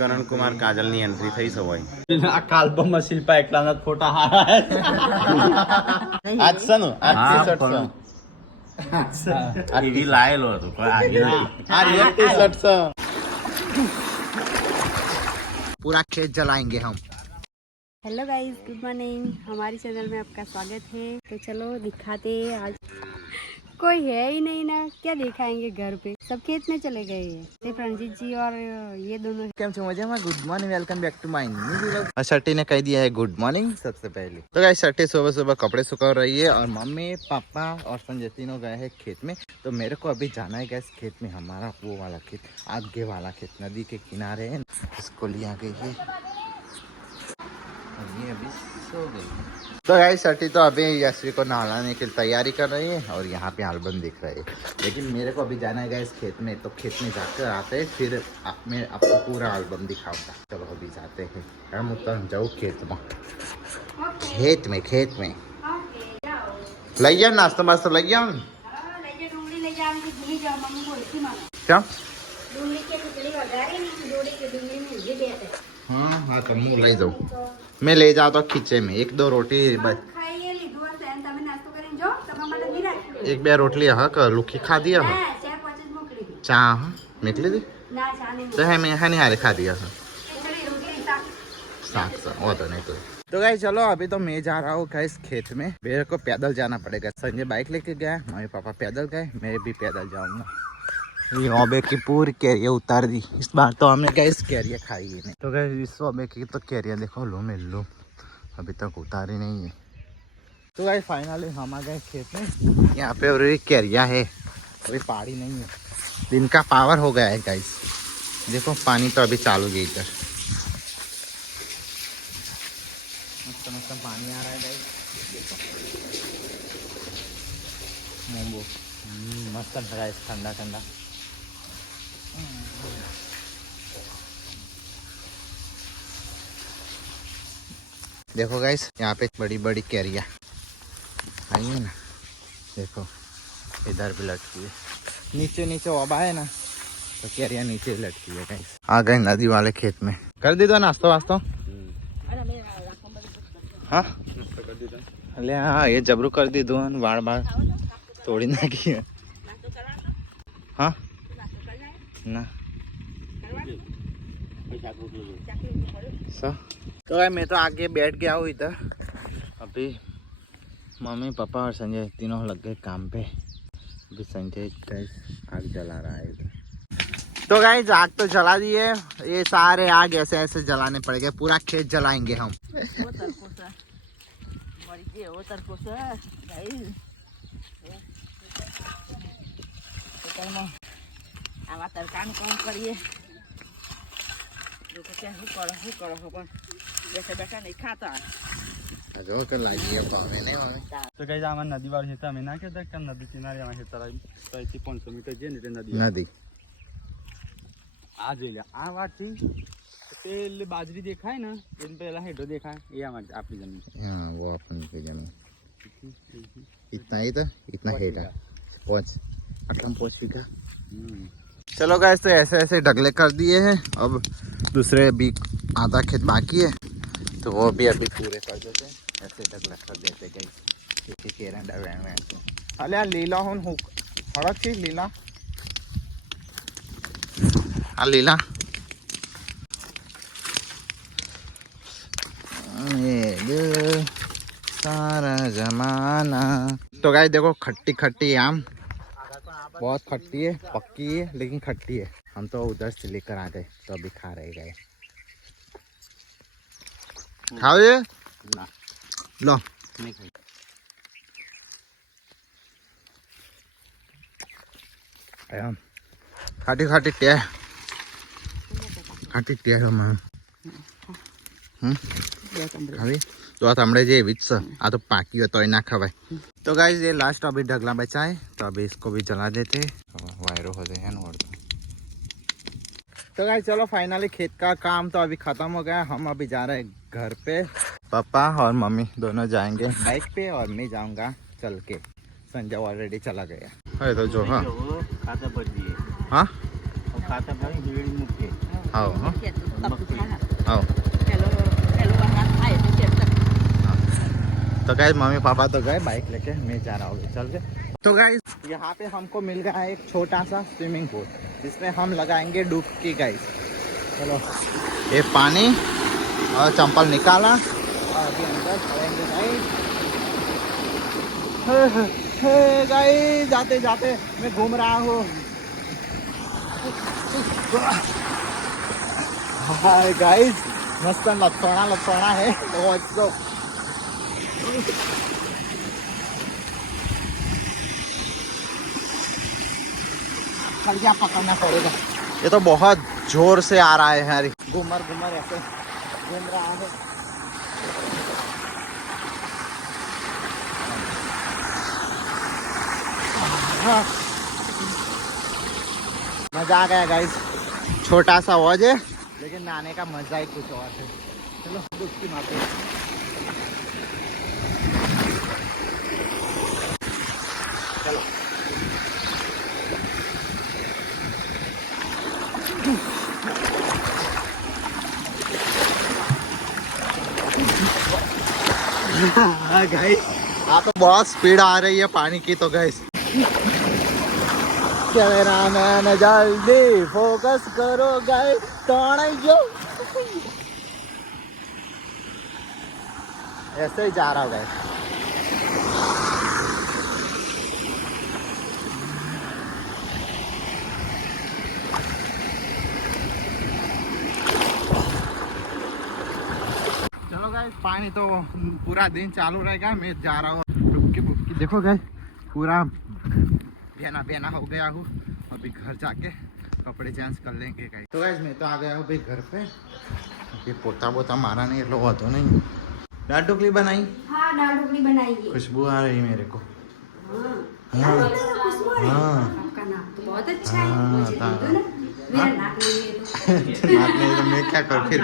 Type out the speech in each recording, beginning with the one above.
કરણ Kumar કાજલની entry થઈ છે હોય. આ આલ્બમમાં શિલ્પા એકલાના ફોટા હારા આજ છે ને આજ ટી-શર્ટ છે. ટીવી લાયેલો હતો પણ આજે નથી. આ રિયલ ટી-શર્ટ છે. पूरा खेत जलाएंगे हम। Hello guys, good morning. हमारी चैनल में आपका स्वागत है। तो चलो दिखाते हैं। आज कोई है ही नहीं ना, क्या दिखाएंगे घर पे, सब खेत में चले गए हैं। सिर्फ रणजीत जी और ये दोनों। केम छो मजे में? Good morning, welcome back to my new vlog. शर्टी ने कह दिया है गुड मॉर्निंग सबसे पहले। तो गाइस शर्टी सुबह सुबह कपड़े सुखा रही है और मम्मी पापा और संजय तीनों गए हैं खेत में। तो मेरे को अभी जाना है गैस खेत में, हमारा वो वाला खेत, आगे वाला खेत, नदी के किनारे है। इसको लिया गई है और ये अभी सो गई है। तो गाइस शर्टी तो अभी यशवी को नहलाने की तैयारी कर रही है और यहाँ पे एल्बम दिख रहा है। लेकिन मेरे को अभी जाना है गैस खेत में, तो खेत में जाकर आते हैं, फिर मैं आपको पूरा एल्बम दिखाऊंगा। चलो अभी जाते हैं। हम उतर जाओ खेत में, खेत में लई जाओ नाश्ता वास्ता लई जाओ। क्या? हाँ हाँ तो मुँह ले जाओ, मैं ले जाता खींचे में। एक दो रोटी बस, एक बे रोटली हाँ कर लुखी खा दिया हाँ, चाह हाँ निकली थी तो है मैं नहीं हारे खा दिया हाँ साग सा वो तो नहीं तो गाइस चलो अभी तो मैं जा रहा हूँ गाइस खेत में। मेरे को पैदल जाना पड़ेगा। संजय बाइक लेके गया, मम्मी पापा पैदल गए, मैं भी पैदल जाऊंगा। ये ओबे की पूरी कैरिया उतार दी इस बार तो हमने गाइस कैरिया खाई ही नहीं। तो गाइस इस ओबे की तो कैरिया देखो लो में लो अभी तक उतारी नहीं है। तो गाइस फाइनली हम आ गए खेत में। यहाँ पे और कैरिया है, अभी पहाड़ी नहीं है, दिन का पावर हो गया है गाइस। देखो पानी तो अभी चालू गई इधर, मस्त मस्त पानी आ रहा है गाइस। देखो मोमो मस्त गाइस, ठंडा ठंडा। देखो गाइस यहाँ पे बड़ी बड़ी कैरिया आई है ना, देखो इधर भी लटकी है, नीचे नीचे ओबा है ना तो कैरिया नीचे लटकी है गाइस। आ गए नदी वाले खेत में। कर दी दो नाश्ता वास्ता? हाँ अरे हाँ ये जबरू कर दी दो, बार बार तोड़ी ना की है। हाँ ना तो भाई मैं तो आगे बैठ गया हूँ इधर। अभी मम्मी पापा और संजय तीनों लग गए काम पे। अभी संजय गैस आग जला रहा है इधर। तो गाइस आग तो जला दिए, ये सारे आग ऐसे ऐसे जलाने पड़ेंगे, पूरा खेत जलाएंगे हम। તો કઈ આમાં નદી વાળું ખેતર અમે ના કહેતા કે નદી કિનારે આમાં ખેતર આવી 500 મીટર છે ને એટલે નદી આ જોઈ લે આ વાત છે પેલી બાજરી દેખાય ને એની પહેલા હેઠો દેખાય એ અમારી આપણી જમીન છે। हाँ वो अपनी की जमीन इतना ही था, इतना हेठा 5 बीघा। चलो गाइस तो ऐसे ऐसे ढगले कर दिए हैं। अब दूसरे भी आधा खेत बाकी है तो वो भी अभी पूरे कर देते हैं, ऐसे ढगला कर देते गाइस। अरे लीला हूँ हड़क थी लीला, हाँ लीला ये सारा जमाना। तो गाइस देखो खट्टी खट्टी आम, बहुत खट्टी है, पक्की है लेकिन खट्टी है। हम तो उधर से लेकर आ गए तो अभी खा रहे गए। खाओ ये लो खाटी खाटी टे ખાટી ટેરમાં ખાવી તો આ હમણાં જે એવી જ છે, આ તો પાકી હોય તો ના ખવાય। तो गाइस ये लास्ट अभी ढगला बचा है तो अभी इसको भी जला देते वायरो हो जाए ना। तो गाइस चलो फाइनली खेत का काम तो अभी खत्म हो गया। हम अभी जा रहे हैं घर पे। पापा और मम्मी दोनों जाएंगे बाइक पे और मैं जाऊंगा चल के। संजय ऑलरेडी चला गया है तो जो हाँ खाता भर दिए हाँ खाता भर बिगड़ी मुक्के આવો હો આવો तो गाइस मम्मी पापा तो गए बाइक लेके, मैं जा रहा हूँ चल के। तो गाइस यहाँ पे हमको मिल गया है एक छोटा सा स्विमिंग पूल जिसमें हम लगाएंगे डुबकी गाइस। चलो ये पानी और चंपल निकाला और अभी अंदर चलेंगे गाइस। गाइस जाते जाते मैं घूम रहा हूँ। हाय गाइस मस्त लपसोना है। तो खलिया पकड़ना पड़ेगा। ये तो बहुत जोर से आ रहा है यार, घूमर ऐसे घूम रहा है। हाँ। मजा आ गया गाइस, छोटा सा वॉज है लेकिन नहाने का मजा ही कुछ और है। चलो डुबकी मारते हैं। चलो गाइस हाँ तो बहुत स्पीड आ रही है पानी की। तो गाइस कैमरा मैन जल्दी फोकस करो गाइस। ऐसे ही जा रहा हूँ गाइस। चलो गाइस पानी तो पूरा दिन चालू रहेगा। मैं जा रहा हूँ डुबकी। देखो गाइस पूरा बेना हो गया हूँ। अभी घर जाके कपड़े चेंज कर लेंगे गाइस। तो गाइस मैं तो आ गया हूँ भाई घर पे। अभी पोता मारा नहीं लो तो नहीं। दाल ढोकली बनाई? हाँ दाल ढोकली बनाई है। खुशबू आ रही मेरे को। हाँ। आपका नाक तो बहुत अच्छा है। मुझे दे दो ना। मेरा नाक नहीं है तो। नाक नहीं तो मैं क्या करूँ फिर।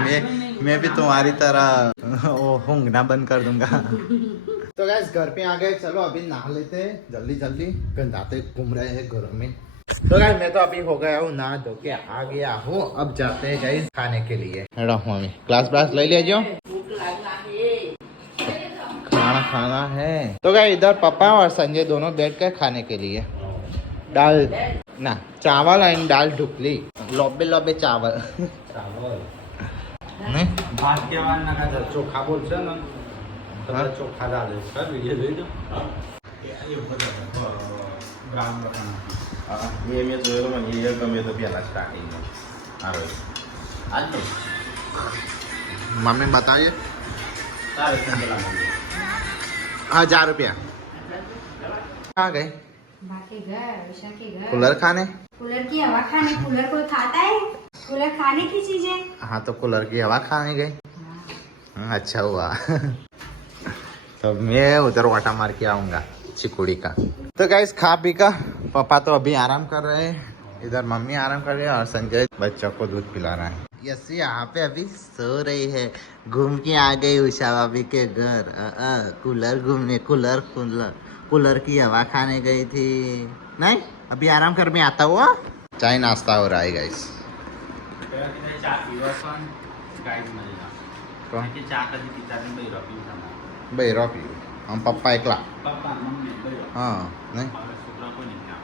मैं भी तुम्हारी तरह होंगना बंद कर दूंगा। तो गाइस घर पे आ गए। चलो अभी नहा लेते हैं जल्दी गंदाते घूम रहे हैं घर में। तो गाइस मैं तो अभी हो गया हूँ नहा धो के आ गया हूँ। अब जाते हैं गाइस खाने के लिए। मम्मी क्लास ले लीजिए, खाना है। तो गाइस इधर पापा और संजय दोनों बैठ कर खाने के लिए दाल ना चावल एंड दाल ढुकली लोबे चावल नहीं ભાગ્યવાન ના કાજલ ચોખા બોલશે ને તો ચોખા દાલે સર વિડિયો જોઈ દો ગ્રામ લખના ये मैं जो तो ये गमे तो पहला स्टार्टिंग में आ रहा आज तो मम्मी बताइए। सारे संबला में 1000 रुपया आ गए बाकी घर विशा के घर। कूलर खाने, कूलर की हवा खाने। कूलर कोई खाता है? कूलर खाने की चीज है। हाँ तो कूलर की हवा खाने गए। अच्छा हुआ। तो मैं उधर वाटा मार के आऊंगा चिकुड़ी का। तो गाइस खा पी का पापा तो अभी आराम कर रहे हैं। इधर मम्मी आराम कर रही है और संजय बच्चों को दूध पिला रहा है। यस यहाँ पे अभी सो रही है। घूम के आ गई उषा भाभी के घर। कूलर घूमने कूलर की हवा खाने गई थी। नहीं अभी आराम कर मैं आता हुआ। चाय नाश्ता हो रहा है गाइस। ચા પીવા પણ ગાઈડ મળી ના કે ચા કદી પીતા નહીં બઈ રોપી भाई रॉपी हम पप्पा एकला। પપ્પા મમ્મી બઈ हाँ नहीं મારા છોકરા કોઈ નહીં ના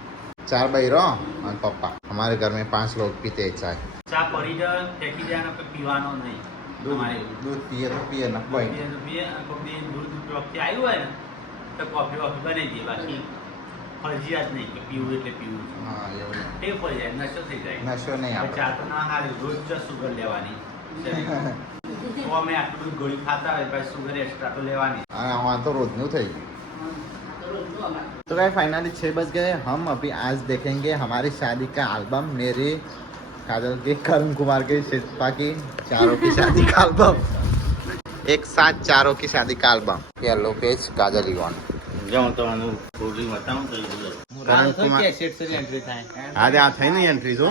4 बहरो और पप्पा। हमारे घर में 5 लोग पीते हैं चाय। ચા પડી જાય ફેંકી જાય ને પીવાનો નહીં दूध पिए तो पिए ना कोई કોઈની દૂધ વખતે આવ્યું હોય ને તો કોફી બનાવી દઈએ બાકી ફરજિયાત નહીં કે પીવું એટલે પીવું हाँ ये बोले। ટેવ પડી જાય નશો થઈ જાય नशो नहीं હવે आता। ચા તો ના હારે રોજ સુગર લેવાની તો અમે આટલું ગોળી ખાતા હોય પછી સુગર એક્સ્ટ્રા તો લેવાની वहाँ तो रोज नहीं थे। तो गाइस फाइनली 6 बज गए। हम अभी आज देखेंगे हमारी शादी का एल्बम। मेरे काजल के करण कुमार के शिल्पा की चारों की शादी का एल्बम। एक साथ चारों की शादी का एल्बम। येलो पेज काजल इवन જાઉં તો આનું થોડી બતાવું તો करण कुमार કેસેટ से एंट्री થાય આજે આ થઈ ને એન્ટ્રી જો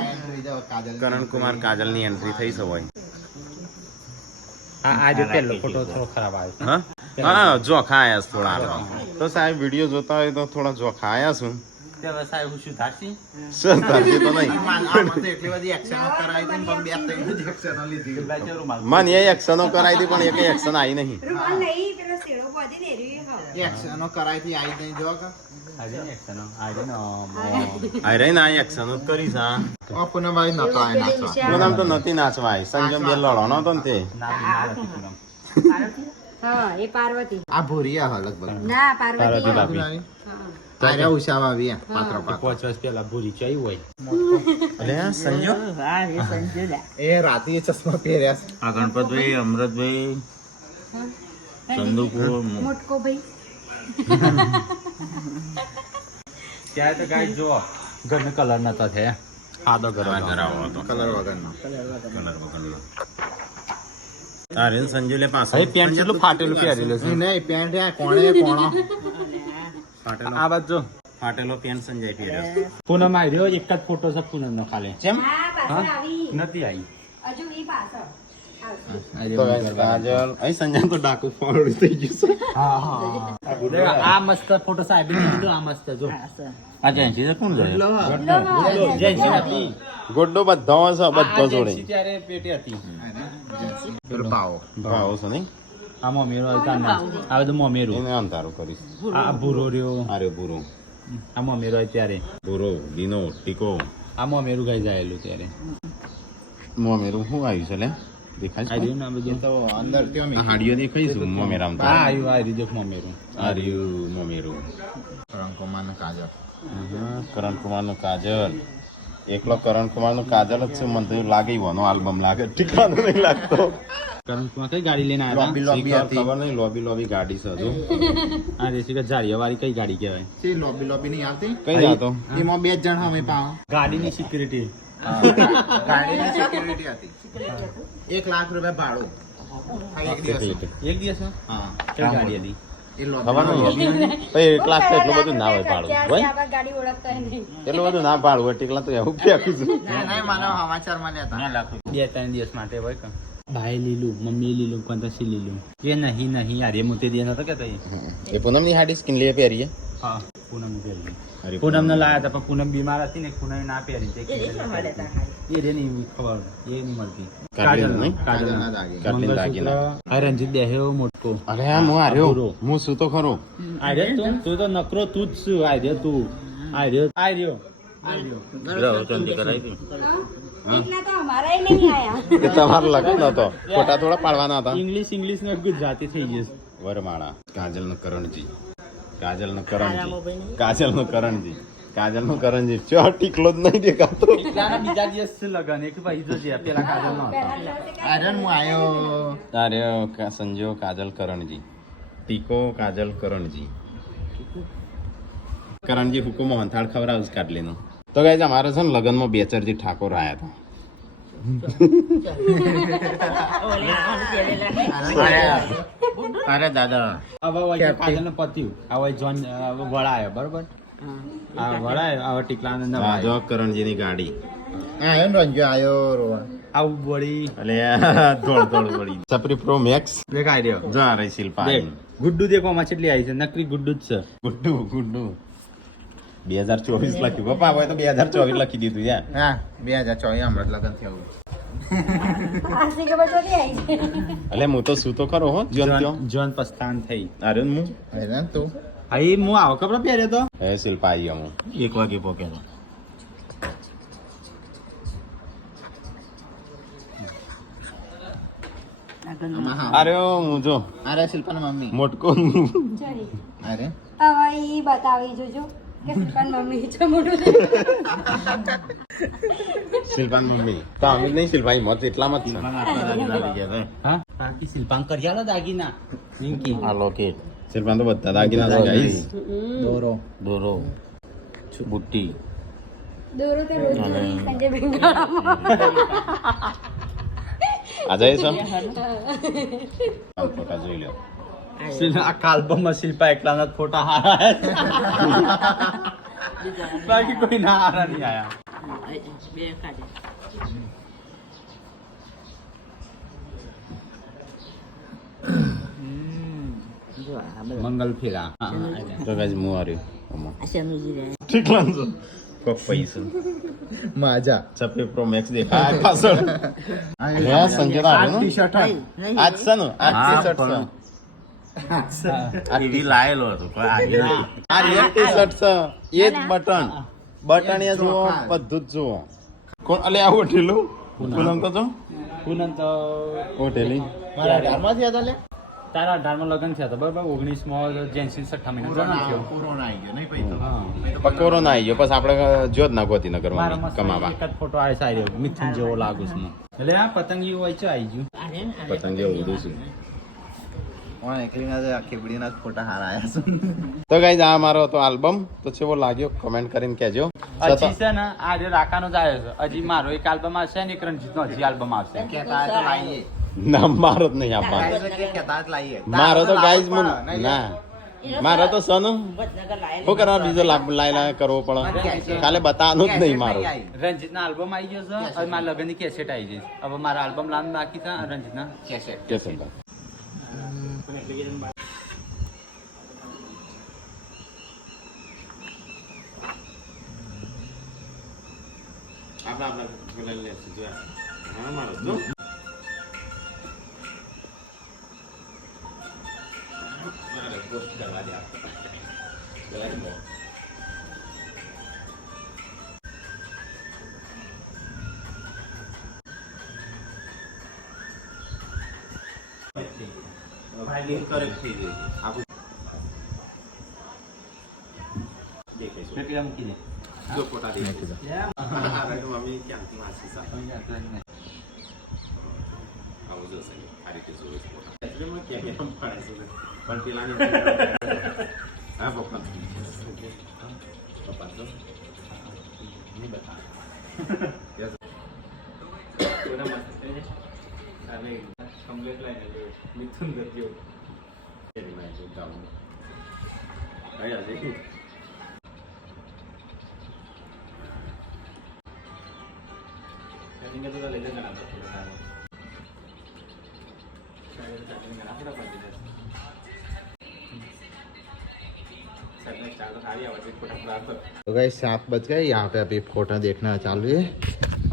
काजल કરણ કુમાર કાજલની એન્ટ્રી થઈ સવાય આ જો પેલો ફોટો થોડો ખરાબ આવ્યો હા હા જોખા આયા છે થોડા તો સાહેબ વિડીયો જોતા હોય તો થોડા જોખા આયા છું વ્યવસાય હું શું થાશી સર તારથી તો નહીં આમાં તો એટલી બધી એક્શનો કરાવી હતી ને પણ બે ત્રણ જ એક્શનો લીધી મન એ એક્શનો કરાવી હતી પણ એક એક્શન આવી નહીં રૂમાલ નહીં પેલો શેડો બાંધી ને એરી હવે એક્શનો કરાવી હતી આવી નહીં જો કે આ રહી ને આ એક્શનો જ કરી છે પૂનમ ભાઈ નતો આ નાચવા પૂનમ તો નથી નાચવાય સંજમ બે લડવાનો હતો ને તે હા એ પાર્વતી આ ભૂરિયા હ લગભગ ના પાર્વતી પાર્વતી હા. તારે ઉષા આવી પાત્ર પાત્ર 5 વર્ષ પહેલા ભૂરી ચાઈ હોય અરે સંજમ એ રાતે ચશ્મા પહેર્યા છે. આ ગણપતભાઈ અમૃતભાઈ ચંદુપુર મોટકો ભાઈ ત્યાં તો ગાય જો ઘરને કલર નતા થયા સાદો કરાવો હતો કલર વગરનો કલર વગરનો તારે સંજુ લે પાછો પેન્ટ કેટલું ફાટેલું પહેરેલું છે નહીં પેન્ટ આ કોણે કોણો ફાટેલો આ બાજુ ફાટેલો પેન્ટ સંજય પહેર્યો પૂનમ આવી રહ્યો એક જ ફોટો છે પૂનમ નો ખાલી કેમ હા પાછળ આવી નથી આવી હજુ ઈ પાછળ આવશે. તો કાજલ અહીં સંજય તો ડાકુ ફોરવર્ડ થઈ ગયું છે આ મસ્ત ફોટો સાહેબ આ મસ્ત જો આ જેન્સી છે કોણ જોડે લો, જેન્સી નથી ગોડ્ડો બધો છે બધો જોડે ત્યારે પેટી હતી પેલો પાવો ભાવ છે નહીં આ મોમેરો આ બધું મોમેરું એને અંધારું કરીશ આ ભૂરો રહ્યો અરે બુરો આ મોમેરો હોય ત્યારે બુરો દીનો ટીકો આ મોમેરું ગાઈ જાયેલું ત્યારે મોમેરું શું આવ્યું છે લે દેખાય આ છે રહ્યું ને આ બધું તો અંદર ત્યાં આ હાડીઓ દેખાય છે મોમેરામ તો આ આવ્યું આ રહ્યું મોમેરું આ રહ્યું મોમેરું રંગોમાં ને કાજલ કરણ કુમાર નું કાજલ એકલો કરણ કુમાર નું કાજલ જ છે મને તો એવું લાગે વાનો આલ્બમ લાગે ઠીકાનો નહીં લાગતો કરણ કુમાર કઈ ગાડી લઈને આવ્યા લોબી લોબી શીખર હતી ખબર નહીં લોબી લોબી ગાડી છે હજુ આ રેસીકા જાળીયા વાળી કઈ ગાડી કહેવાય તે લોબી લોબી નહીં આવતી કઈ જાતો એમાં બે જ જણ અમે પાવો ગાડીની સિક્યુરિટી ગાડીની સિક્યુરિટી હતી 1 લાખ રૂપિયા ભાડું આ એક દિવસ એક દિવસ હા કઈ ગાડી હતી એ ખબર લોબી નહીં પછી ક્લાસ તો એટલું બધું ના હોય પાડું ક્યાંથી હોય આપણે ગાડી ઓળખતા નહીં એટલું બધું ના પાડું હોય ટીકલા તો એવું ફેંકું છું નહીં મારા સમાચારમાં લેતા 2-3 દિવસ માટે હોય કે ભાઈ લીલું મમ્મી લીલું પંતસી લીલું એ નહીં નહીં યાર એ મોતે દે નતો કે તઈ એ પૂનમ ની હાડી સ્કિન લે પહેરીએ હા પૂનમ પહેરી અરે પૂનમ ને લાયા હતા પણ પૂનમ બીમાર હતી ને પૂનમ ના પહેરી તે એ રે નહીં ખબર એ નહીં મળતી કાજલ નહીં? કાજલ ના દાગી. કાટલીન દાગીના. આ રંજીત બેહ્યો મોટકો અરે આ હું આર્યો બુરો. હું શું તો ખરો આર્ય તું તો નકરો તું જ છું આર્ય તું આર્યો એટલા તો અમારાય નહીં આયા એ તમારો લગ્ન હતો ખોટા થોડા પાડવાના હતા ઇંગ્લિશ ને ગુજરાતી થઈ ગયું વરમાળા કાજલ નો કરણજી કાજલ નો કરણજી કાજલ નો કરણજી કાજલ નો કરણજી ચો ટીકલો જ નહીં દેખાતો એટલાના બીજા દિવસ છે લગન એક ભાઈ જો છે પેલા કાજલ નો આર્યન હું આયો અરે સંજો કાજલ કરણજી ટીકો કાજલ કરણજી કરણજી હુકુ મોહનથાળ ખવડાવ કાટલીનો તો ગાઈઝ અમારે છે ને લગ્નમાં બેચરજી ઠાકોર આયા અરે દાદા હવે વચ્ચે કાજલ નો પત્યું હવે જોન વળાયો બરોબર આ વળાયો હવે ટીકલાને હતા નવા રાજો કરણજીની ગાડી આયો ને રંજો આયો રોવા આવું વળી એટલે દોડ પડી સપરી પ્રો મેક્સ દેખ આઈ રહ્યો જો આ રહી શિલ્પા દેખ ગુડ્ડુ દેખો માં કેટલી આવી છે નકરી ગુડ્ડુ જ છે ગુડ્ડુ 2024 લખ્યું પપ્પા હવે તો 2024 લખી દીધું યાર હા 2024 હમણાં જ લગન થયું આસી કે બધો આવી છે એટલે હું તો શું તો ખરો હો જોન ત્યો જોન પસ્તાન થઈ અરે હું હેરાન તું અહીં હું આવો કપડો પહેર્યો તો હે શિલ્પા આવી હું 1 વાગે પોકેલો અરે હું જો અરે શિલ્પાની મમ્મી મોટકો જોઈ અરે હવે ઈ બતાવી જોજો કે પણ મમ્મી છે મોટું શિલ્પાન મમ્મી તો અમે નહીં શિલ્પાઈ મત એટલામાં જ છે હા બાકી શિલ્પાંક કર્યાલો દાગીના નિંકી આ લોકેટ શિલ્પાન તો બધા દાગીના છે ગાઈસ દોરો બુટ્ટી દોરો તે રોજ જોઈ સંજય બેંગાળામાં આ જાય છે આ ફોટા જોઈ લો આ આલ્બમમાં શિલ્પા એકલાના જ ફોટા હારા બાકી કોઈ ના હારા નહીં આયા મંગલ ફેરા તો ગાઈસ હું આવ્યો ઠીકલા છો કોક પૈસા મજા છપે પ્રો મેક્સ દેખાય પાછળ હે સંજય ના ટી-શર્ટ આજ છે ને આજ ટી-શર્ટ છે એવી લાયેલો હતો કોઈ આવી નથી. આ રિયલ ટી-શર્ટ છે એ જ બટન બટન એ જુઓ બધું જ જુઓ કોણ અલે આ હોટેલું પૂનમ તો જો પૂનમ તો હોટેલી મારા ઘરમાં થયા તા લે તારા 18 માં લગ્ન થયા હતા બરાબર 19 માં જેન્સી 6 મહિના જન્મ થયો. કોરોના આવી ગયો નહીં પછી હા. કોરોના આવી ગયો પછી આપણે જો જ ના ગોતીનગર મારા માં મસ્ત કમાવા એક જ ફોટો આવે સારી મિથુન જેવો લાગુ છું હું. એટલે આ પતંગી હોય છે આવી ગયું પતંગ જેવું બધું છે એકલીના ખેબડીના ફોટા હારા આયા છે તો ગાઈઝ આ મારો તો આલ્બમ તો કેવો લાગ્યો કમેન્ટ કરીને કહેજો હજી છે ને આ જે રાકાનો જ આવ્યો છે હજી મારો એક આલ્બમ આવશે ને એક રણજીતનો હજી આલ્બમ આવશે. કહેતા તો લાઈએ ના મારો જ નહીં આપવાનો કહેતા જ લાઈએ મારો તો ગાઈઝ ના મારો તો સન શું કરવા બીજો લાય કરવો પડે ખાલી બતાવવાનું જ નહીં મારું રણજીતના આલ્બમ આવી ગયો છે હવે મારા લગ્નની કેસેટ આવી જઈશ હવે મારા આલ્બમ લાવવાનું બાકી છે રણજીતના કેસેટ કે સંભા પેટીમાં મૂકી દે. જો ફોટા દેખી દો મમ્મી ક્યાંથી વાંચી આવું જશે આ રીતે જોવે ફોટા એમાં ક્યાં કેમ પડે છે પણ પેલાની હા પપ્પા પપ્પા તો નહીં બતા મિથુન ગયો तो गाइस 7 बज गए यहाँ पे अभी फोटो देखना चालू है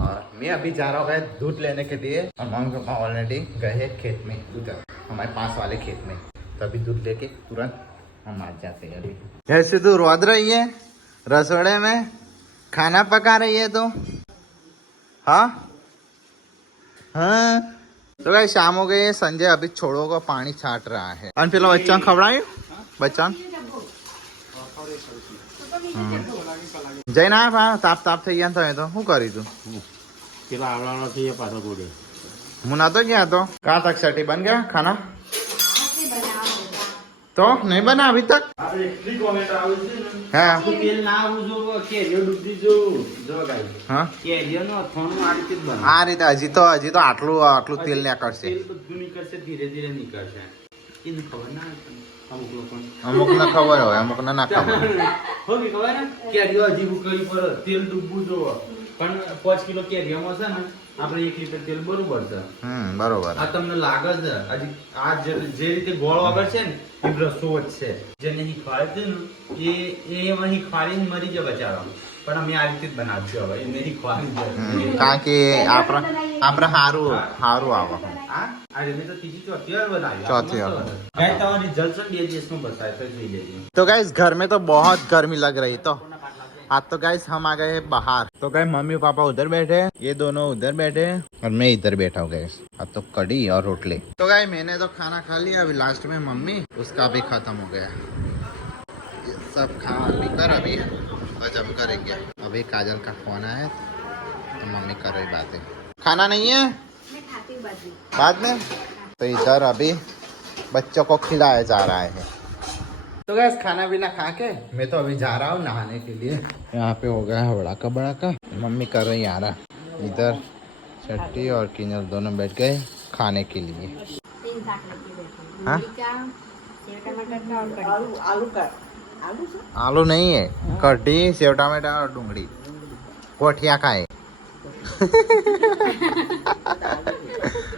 और मैं अभी जा रहा हूँ दूध लेने के लिए और मम्मी पापा ऑलरेडी गए हैं खेत में उधर हमारे पास वाले खेत में तो अभी दूध लेके तुरंत हम आ जाते हैं अभी ऐसे तू रोद रही है रसोड़े में खाना पका रही है तो हाँ हाँ तो गाइस शाम हो गई है संजय अभी छोड़ों को पानी छाट रहा है और फिर बच्चा खबराए बच्चा જઈને આવ્યા તાપ તાપ થઈ ગયા તમે તો શું કરી તું પેલા આવડાનો થઈ પાછો ગોડે હું નતો ગયા તો कहाँ तक सटी बन गया खाना तो नहीं बना अभी तक આપણે એટલી કોમેન્ટ આવે છે ને हाँ તેલ ના આવું જો કેરીઓ ડૂબી જો ગાઈ हाँ કેરીઓનો અથાણું આ રીતે જ બને આ રીતે હજી તો આટલું આટલું તેલ નીકળશે તેલ બધું નીકળશે ધીરે ધીરે નીકળશે એને ખબર ના અમુક લોકોને અમુક ને ખબર હોય અમુક ને ના ખબર હોવી ખબર ને કેરીઓ હજી ઉકળી પર તેલ ડૂબવું જોવો પણ 5 કિલો કેરીઓમાં છે ને આપણે 1 લીટર તેલ બરોબર છે બરોબર આ તમને લાગે છે હજી આ જે રીતે ગોળ વગર છે ને એ રસો જ છે જે નહીં ખવાય છે ને એ અહીં ખવાડીને મરી જાય બચારા પણ અમે આ રીતે જ બનાવશું હવે એ નહીં ખવાડી જાય કારણ કે આપણે હારું આવે આ રીતે તો ત્રીજી ચોથી વાર બનાવી ચોથી વાર। ગાય તમારી રિઝલ્ટ છે 2 દિવસમાં બતાવે તો જોઈ લેજો तो गाइस घर में तो बहुत गर्मी लग रही तो आज तो गाइस हम आ गए हैं बाहर तो गाइस मम्मी पापा उधर बैठे हैं ये दोनों उधर बैठे हैं और मैं इधर बैठा हूँ गाइस अब तो कड़ी और रोटली तो गाइस मैंने तो खाना खा लिया अभी लास्ट में मम्मी उसका भी खत्म हो गया ये सब खा पी कर अभी बस अब करेंगे अभी काजल का फोन आया तो मम्मी कर रही बातें खाना नहीं है मैं खाती हूँ बाद में तो इधर अभी बच्चों को खिलाया जा रहा है तो गैस खाना पीना खा के मैं तो अभी जा रहा हूँ नहाने के लिए यहाँ पे हो गया है बड़ा का मम्मी कर रही आ रहा इधर छट्टी और किन्नर दोनों बैठ गए खाने के लिए 3 शाक लेके बैठी हूँ। हाँ? भिंडी का, सेव टमाटर का और कढ़ी। आलू नहीं है कढ़ी सेव टमाटर और डूंगरी गोठिया का है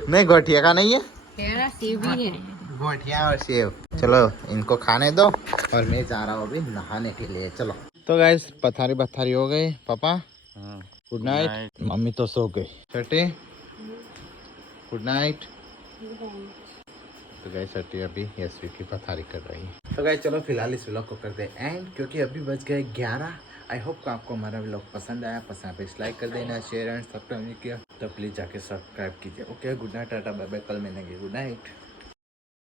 नहीं गोठिया का नहीं है तेरा सेव भी है। गोठिया और सेव चलो इनको खाने दो और मैं जा रहा हूँ अभी नहाने के लिए चलो तो तो गाइस पथारी बथारी हो गई पापा गुड नाइट night. मम्मी तो सो गई छठी गुड नाइट तो गाइस छठी अभी यशवी की पथारी कर रही है तो गाइस चलो फिलहाल इस व्लॉग को करते हैं एंड क्योंकि अभी बज गए 11 आई होप कि आपको हमारा व्लॉग पसंद आया पसंद पे लाइक कर देना शेयर एंड सब्सक्राइब नहीं किया तो प्लीज जाके सब्सक्राइब कीजिए okay good night tata bye bye कल मिलेंगे गुड नाइट